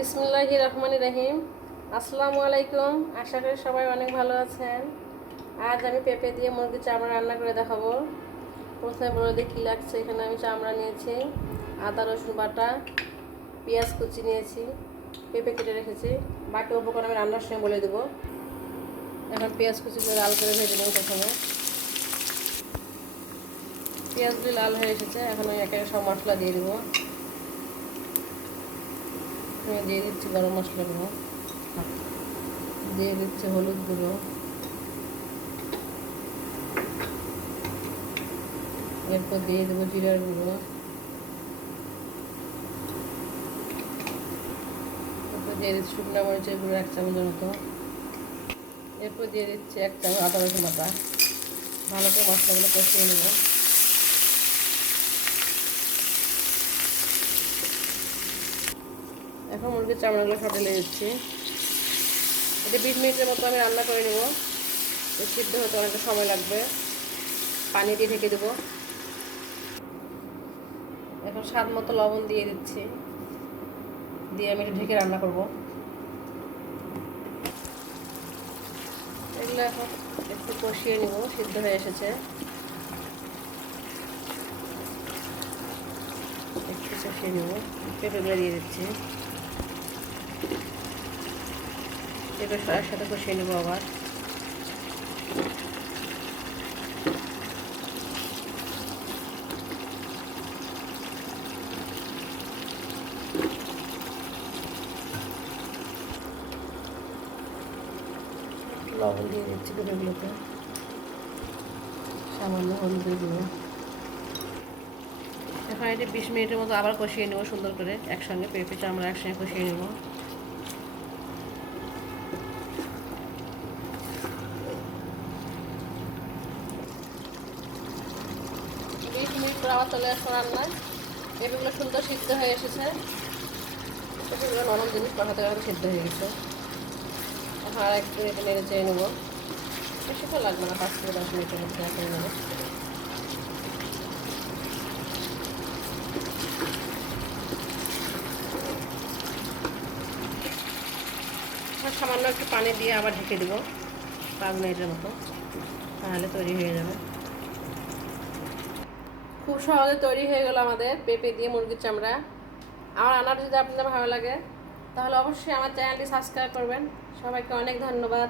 বিসমিল্লাহির রহমানির রহিম। আসসালামু আলাইকুম। আশা করি সবাই অনেক ভালো আছেন। আজ আমি পেঁপে দিয়ে মুরগির চামড়া রান্না করে দেখাবো। প্রথমে বলে দিই কী লাগছে। এখানে আমি চামড়া নিয়েছি, আদা রসুন বাটা, পেঁয়াজ কুচি নিয়েছি, পেঁপে কেটে রেখেছি। বাকি উপকরণ আমি রান্নার সময় বলে দেবো। এখন পেঁয়াজ কুচিগুলো লাল করে ভেজে নেব। প্রথমে পেঁয়াজগুলি লাল হয়ে এসেছে। এখন আমি একে সব মশলা দিয়ে দেবো। আমি দিয়ে দিচ্ছি গরম মশলাগুলো, দিয়ে দিচ্ছি হলুদ গুঁড়ো, এরপর দিয়ে দেবো জিরার গুঁড়ো, এরপর দিয়ে দিচ্ছি শুকনো মরিচের গুঁড়ো 1 চামচের মতো, এরপর দিয়ে দিচ্ছি 1 চামচ আদা রসুন বাটা। ভালো করে মশলাগুলো কষিয়ে নেব। এখন মুরগির চামড়াগুলো সব ঢেলে দিচ্ছি। এটা 20 মিনিটের মতো আমি রান্না করে নেব। সিদ্ধ হতে অনেকটা সময় লাগবে। পানি দিয়ে ঢেকে দেবো। এখন স্বাদ মতো লবণ দিয়ে দিচ্ছি, দিয়ে আমি একটু ঢেকে রান্না করব। এগুলো এখন একটু কষিয়ে নেব। সিদ্ধ হয়ে এসেছে, একটু কষিয়ে নেব। পেঁপেগুলো দিয়ে দিচ্ছি, পেঁপে একসাথে কষিয়ে নেব আবার। লবণ দিয়ে দিচ্ছি পেঁপেগুলোতে, সামান্য হলুদের গুঁড়ো। এখন এটি 20 মিনিটের মতো আবার কষিয়ে নেব সুন্দর করে। একসঙ্গে পেঁপে চামড়া একসঙ্গে কষিয়ে নেব। 20 মিনিট পর আবার চলে আসবো রান্নায়। পেঁপেগুলো সুন্দর সিদ্ধ হয়ে এসেছে। পেঁপেগুলো নরম জিনিস, কষাতে কষাতে সিদ্ধ হয়ে গেছে। এখন আর একটু এটা নেড়ে চেয়ে নেবো। বেশি তো লাগবে না, 5 থেকে 10 মিনিটের মধ্যে এখন নেব। সামান্য একটু পানি দিয়ে আবার ঢেকে দেবো 5 মিনিটের মতো, তাহলে তৈরি হয়ে যাবে। খুব সহজে তৈরি হয়ে গেল আমাদের পেঁপে দিয়ে মুরগির চামড়া। আমার রান্নাটা যদি আপনাদের ভালো লাগে তাহলে অবশ্যই আমার চ্যানেলটি সাবস্ক্রাইব করবেন। সবাইকে অনেক ধন্যবাদ।